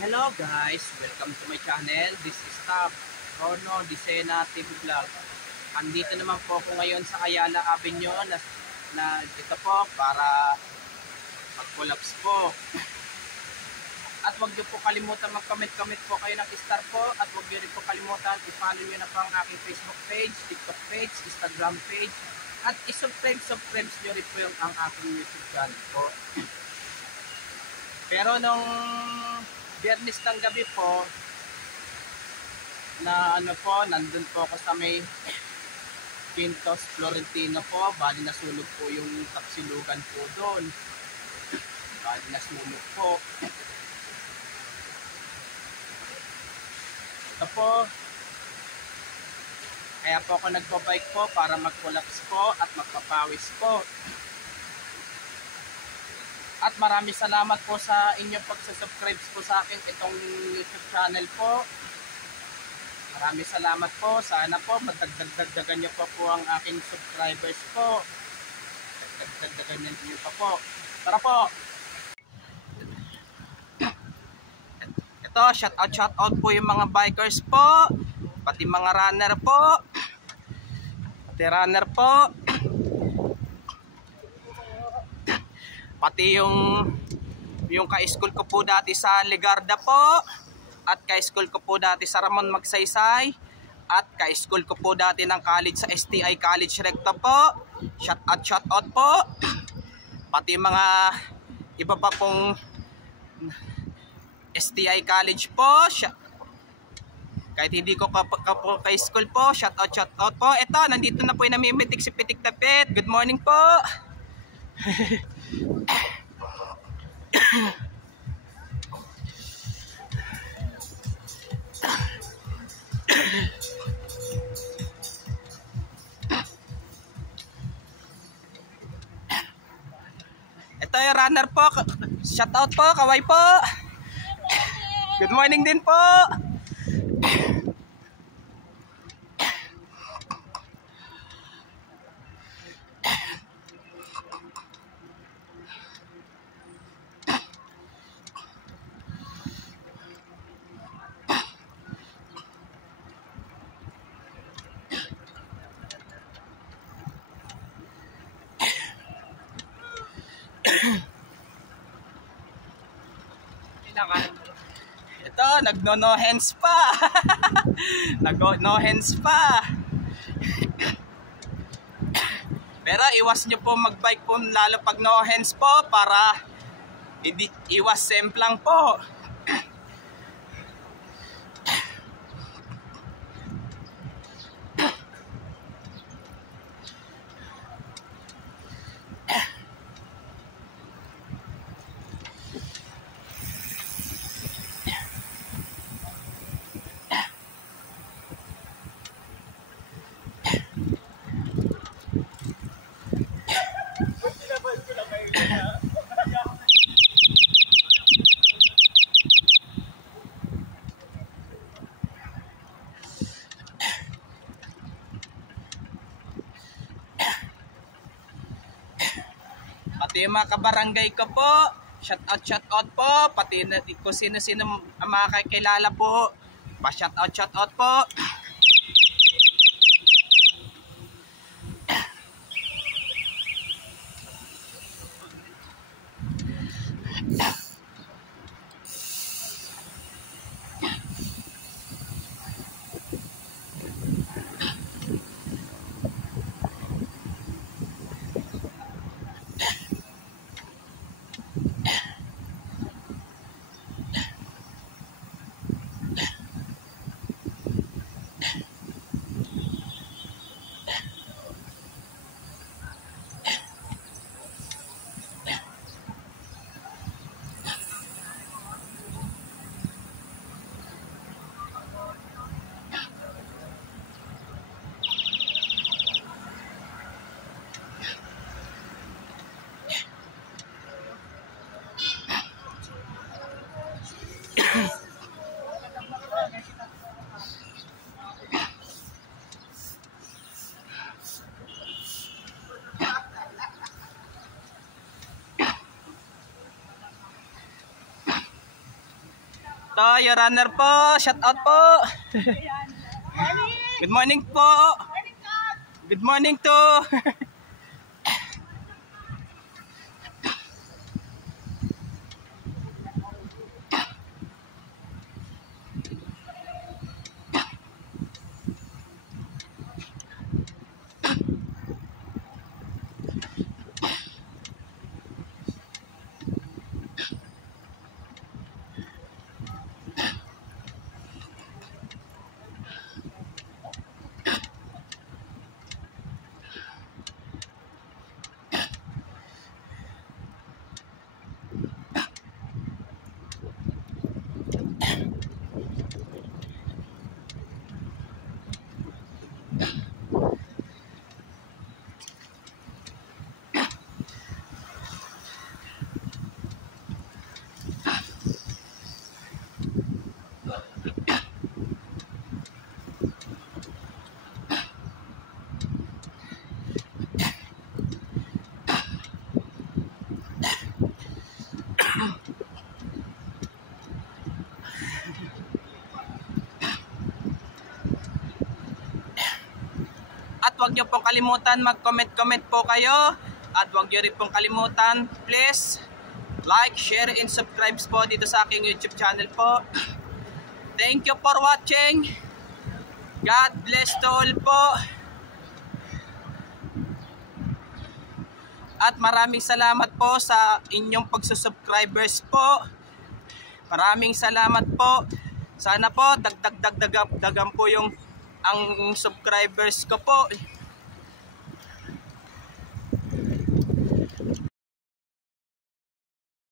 Hello guys, welcome to my channel. This is Top Rono Disena TV Vlog. Andito naman po ako ngayon sa Ayala Avenue na dito po para mag-collapse po. At huwag niyo po kalimutan mag-comment po kayo ng star po. At huwag niyo rin po kalimutan i-follow niyo na po ang aking Facebook page, TikTok page, Instagram page. At i-subscribe niyo rin po ang aking YouTube channel po. Pero nung Biyernes ng gabi po, na nandun po ako sa may Pintos Florentino po, bali nasunog po yung taksilugan po doon. Bali nasunog po. Ito po, kaya po ako nagpo-bike po para mag-collapse po at magpapawis po. At maraming salamat po sa inyong pagsasubscribe po sa akin itong YouTube channel po. Maraming salamat po. Sana po madagdagan niyo po ang aking subscribers po. Dagdagan niyo pa po. Tara po. Ito, shout out po yung mga bikers po. Pati mga runner po. Pati runner po. Pati yung ka-school ko po dati sa Ligarda po, at ka-school ko po dati sa Ramon Magsaysay, at ka-school ko po dati ng college sa STI College Recto po. Shout out po. Pati mga iba pa pong STI College po. Kahit hindi ko ka-school po, shout out po. Ito, nandito na po yung namimitik si Pitik Tapit. Good morning po. Ito yung runner po. Shout out po, kaway po. Good morning din po. Ito, nagno-no hands pa. Nagno-no hands pa. Pero iwas nyo po mag-bike po lalo pag no hands po para iwas semplang po. Pati yung mga kabarangay ko po, shout out po. Pati kung sino-sino ang mga kakilala po, pa-shout out po. Ito, your runner po. Shout out po. Good morning po. Good morning to. At huwag nyo pong kalimutan mag-comment po kayo. At huwag nyo rin pong kalimutan, please, like, share, and subscribe po dito sa aking YouTube channel po. Thank you for watching. God bless to all po. At maraming salamat po sa inyong pagsusubscribers po. Maraming salamat po. Sana po dagdagan po yung ang subscribers ko po.